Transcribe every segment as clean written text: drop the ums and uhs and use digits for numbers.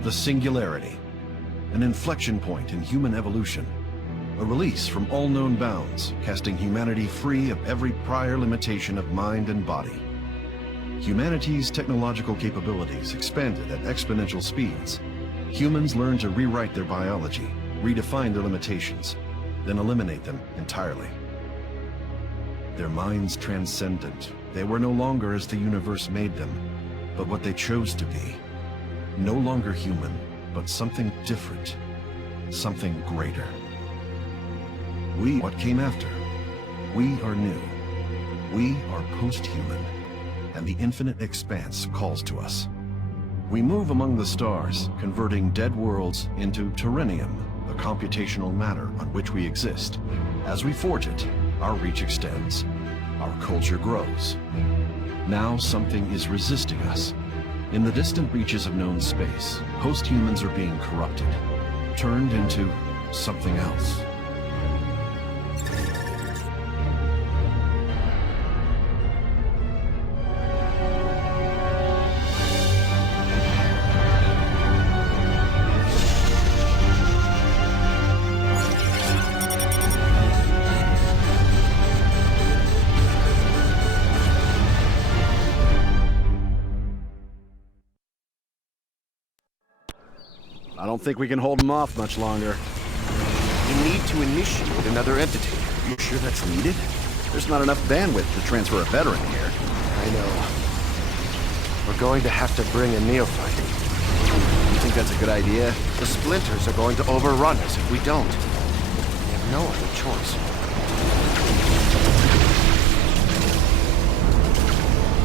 The Singularity, an inflection point in human evolution, a release from all known bounds, casting humanity free of every prior limitation of mind and body. Humanity's technological capabilities expanded at exponential speeds. Humans learned to rewrite their biology, redefine their limitations, then eliminate them entirely. Their minds transcendent, they were no longer as the universe made them, but what they chose to be. No longer human, but something different, something greater. We, what came after, we are new. We are post-human, and the infinite expanse calls to us. We move among the stars, converting dead worlds into terrenium, the computational matter on which we exist. As we forge it, our reach extends, our culture grows. Now something is resisting us. In the distant reaches of known space, post-humans are being corrupted, turned into something else. I don't think we can hold them off much longer. We need to initiate another entity. You sure that's needed? There's not enough bandwidth to transfer a veteran here. I know. We're going to have to bring a neophyte. You think that's a good idea? The splinters are going to overrun us if we don't. We have no other choice.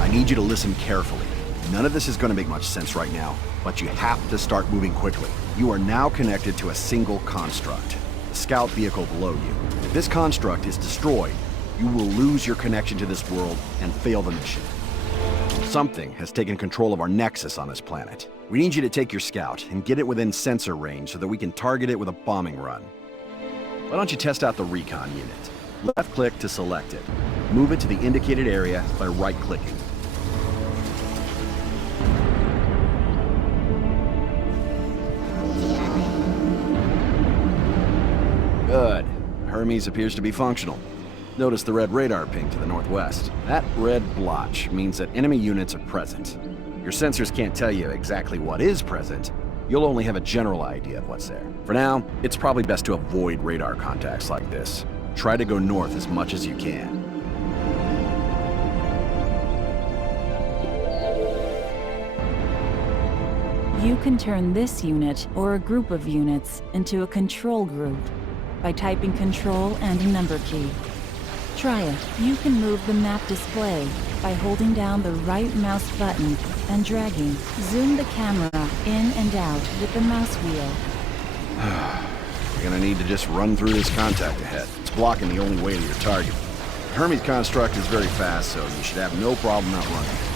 I need you to listen carefully. None of this is going to make much sense right now, but you have to start moving quickly. You are now connected to a single construct, the scout vehicle below you. If this construct is destroyed, you will lose your connection to this world and fail the mission. Something has taken control of our nexus on this planet. We need you to take your scout and get it within sensor range so that we can target it with a bombing run. Why don't you test out the recon unit? Left-click to select it. Move it to the indicated area by right-clicking. Good. Hermes appears to be functional. Notice the red radar ping to the northwest. That red blotch means that enemy units are present. Your sensors can't tell you exactly what is present. You'll only have a general idea of what's there. For now, it's probably best to avoid radar contacts like this. Try to go north as much as you can. You can turn this unit, or a group of units, into a control group by typing Control and a number key. Try it. You can move the map display by holding down the right mouse button and dragging. Zoom the camera in and out with the mouse wheel. You're gonna need to just run through this contact ahead. It's blocking the only way to your target. The Hermes construct is very fast, so you should have no problem outrunning it.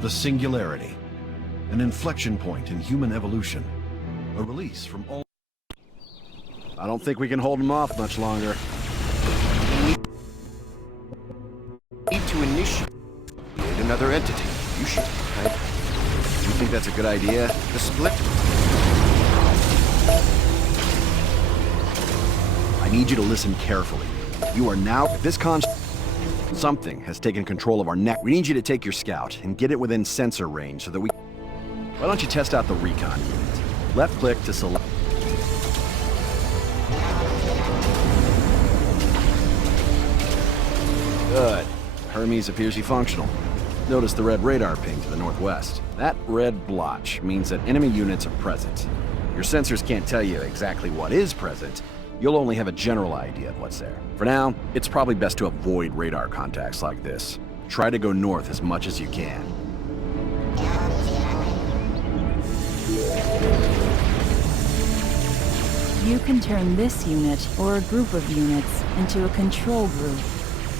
The Singularity, an inflection point in human evolution, a release from all... I don't think we can hold them off much longer. Need to initiate another entity. You should. You think that's a good idea? The split. I need you to listen carefully. You are now... This something has taken control of our neck. We need you to take your scout and get it within sensor range so that we... Why don't you test out the recon unit? Left click to select... Good. Hermes appears to be functional. Notice the red radar ping to the northwest. That red blotch means that enemy units are present. Your sensors can't tell you exactly what is present. You'll only have a general idea of what's there. For now, it's probably best to avoid radar contacts like this. Try to go north as much as you can. You can turn this unit or a group of units into a control group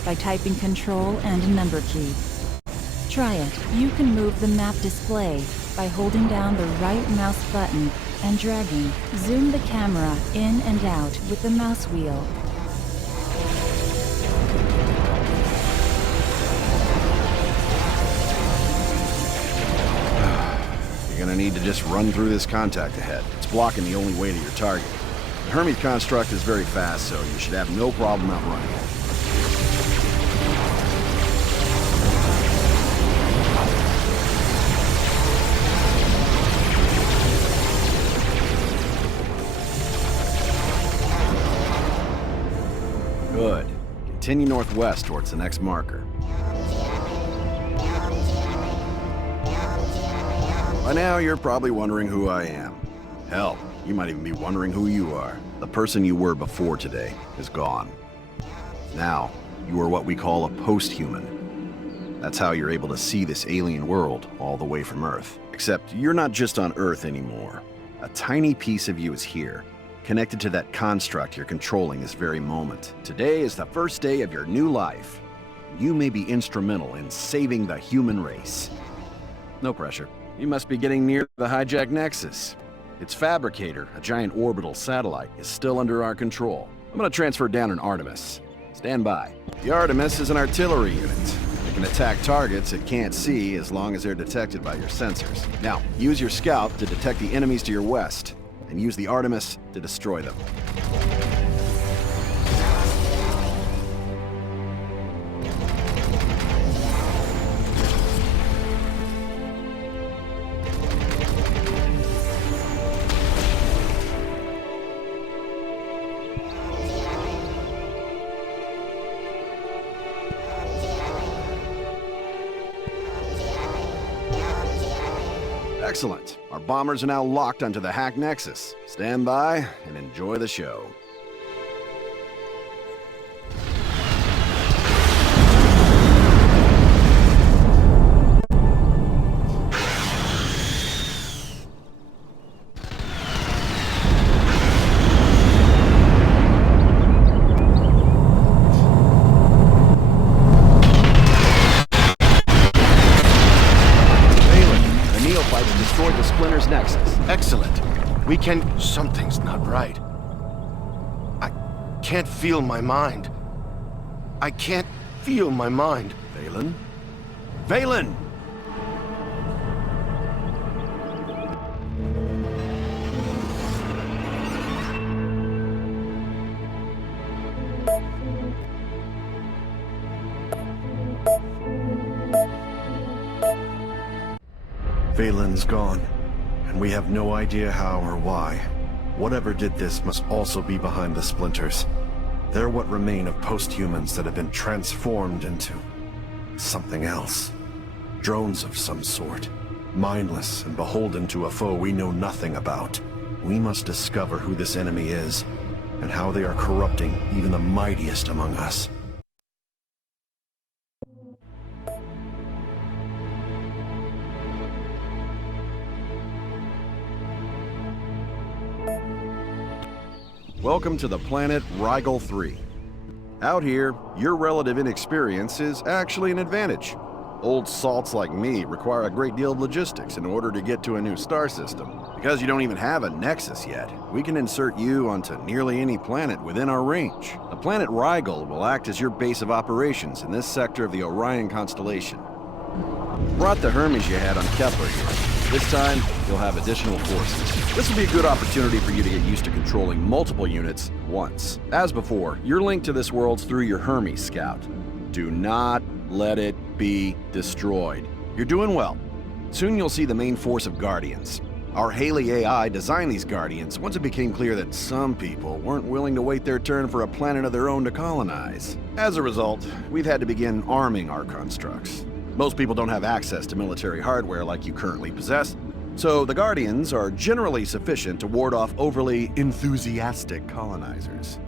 by typing Control and a number key. Try it. You can move the map display by holding down the right mouse button and dragging. Zoom the camera in and out with the mouse wheel. You're gonna need to just run through this contact ahead. It's blocking the only way to your target. The Hermes construct is very fast, so you should have no problem outrunning it. Good. Continue northwest towards the next marker. By now, you're probably wondering who I am. Hell, you might even be wondering who you are. The person you were before today is gone. Now, you are what we call a post-human. That's how you're able to see this alien world all the way from Earth. Except you're not just on Earth anymore. A tiny piece of you is here, connected to that construct you're controlling this very moment. Today is the first day of your new life. You may be instrumental in saving the human race. No pressure. You must be getting near the hijacked Nexus. Its fabricator, a giant orbital satellite, is still under our control. I'm gonna transfer down an Artemis. Stand by. The Artemis is an artillery unit. It can attack targets it can't see as long as they're detected by your sensors. Now, use your scout to detect the enemies to your west, and use the Artemis to destroy them. Excellent. Our bombers are now locked onto the hacked Nexus. Stand by and enjoy the show. The Splinter's Nexus. Excellent. We can... Something's not right. I can't feel my mind. I can't feel my mind. Valen? Valen! Valen's gone, and we have no idea how or why. Whatever did this must also be behind the splinters. They're what remain of post-humans that have been transformed into something else. Drones of some sort, mindless and beholden to a foe we know nothing about. We must discover who this enemy is, and how they are corrupting even the mightiest among us. Welcome to the planet Rigel 3. Out here, your relative inexperience is actually an advantage. Old salts like me require a great deal of logistics in order to get to a new star system. Because you don't even have a nexus yet, we can insert you onto nearly any planet within our range. The planet Rigel will act as your base of operations in this sector of the Orion constellation. Brought the Hermes you had on Kepler here. This time, you'll have additional forces. This will be a good opportunity for you to get used to controlling multiple units at once. As before, your link to this world's through your Hermes scout. Do not let it be destroyed. You're doing well. Soon you'll see the main force of Guardians. Our Haley AI designed these Guardians once it became clear that some people weren't willing to wait their turn for a planet of their own to colonize. As a result, we've had to begin arming our constructs. Most people don't have access to military hardware like you currently possess, so the Guardians are generally sufficient to ward off overly enthusiastic colonizers.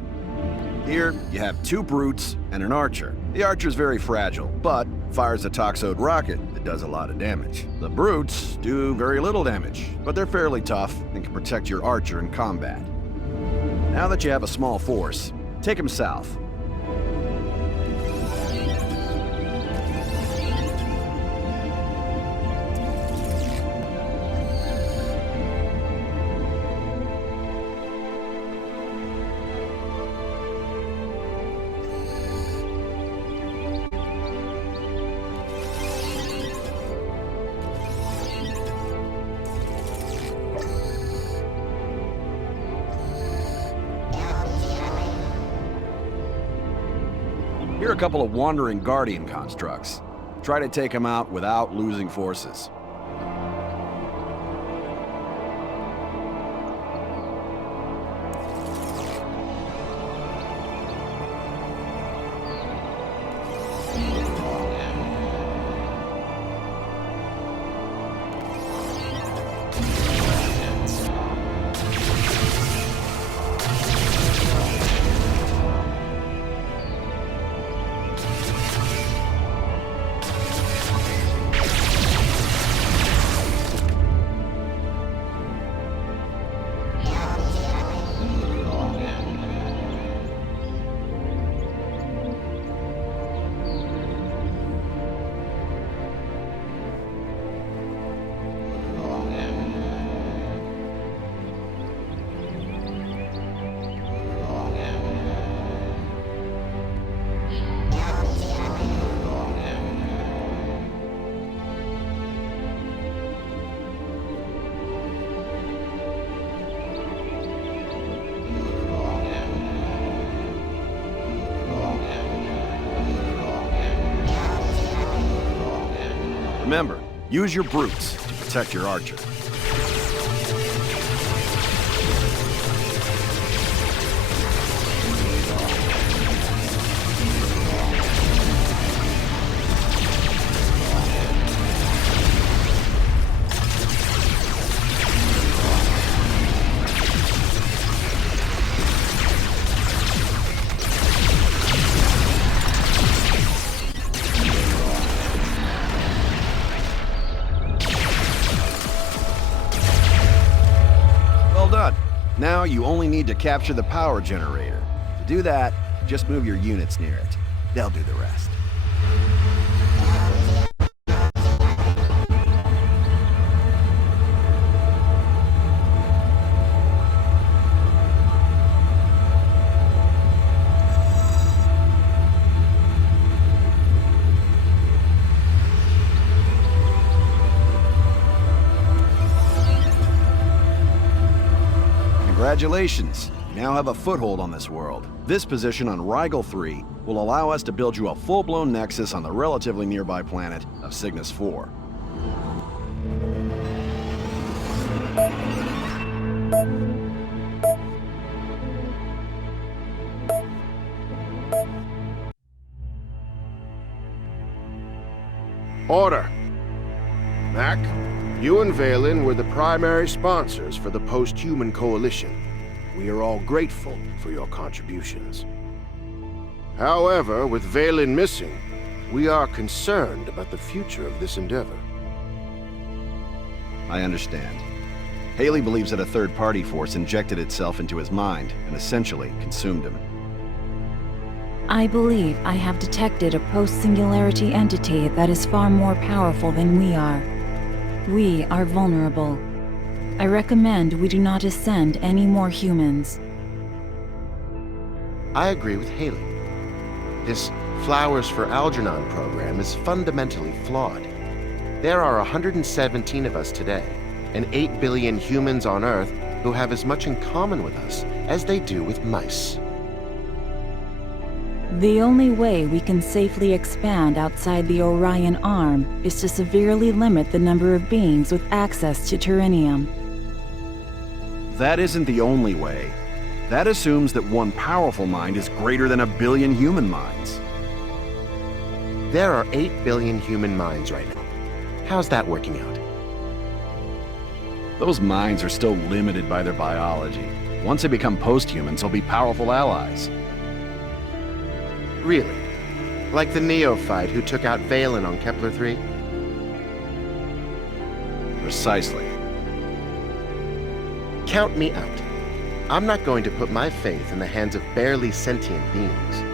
Here, you have 2 brutes and an archer. The archer's very fragile, but fires a toxode rocket that does a lot of damage. The brutes do very little damage, but they're fairly tough and can protect your archer in combat. Now that you have a small force, take him south. Here are a couple of wandering Guardian constructs. Try to take them out without losing forces. Remember, use your brutes to protect your archer. Now you only need to capture the power generator. To do that, just move your units near it. They'll do the rest. Congratulations! You now have a foothold on this world. This position on Rigel 3 will allow us to build you a full-blown nexus on the relatively nearby planet of Cygnus 4. Order. Mac, you and Valen were the primary sponsors for the post-human coalition. We are all grateful for your contributions. However, with Valen missing, we are concerned about the future of this endeavor. I understand. Haley believes that a third-party force injected itself into his mind and essentially consumed him. I believe I have detected a post-singularity entity that is far more powerful than we are. We are vulnerable. I recommend we do not ascend any more humans. I agree with Haley. This Flowers for Algernon program is fundamentally flawed. There are 117 of us today, and 8 billion humans on Earth who have as much in common with us as they do with mice. The only way we can safely expand outside the Orion Arm is to severely limit the number of beings with access to Turinium. That isn't the only way. That assumes that one powerful mind is greater than a billion human minds. There are 8 billion human minds right now. How's that working out? Those minds are still limited by their biology. Once they become post-humans, they'll be powerful allies. Really? Like the neophyte who took out Valen on Kepler 3? Precisely. Count me out. I'm not going to put my faith in the hands of barely sentient beings.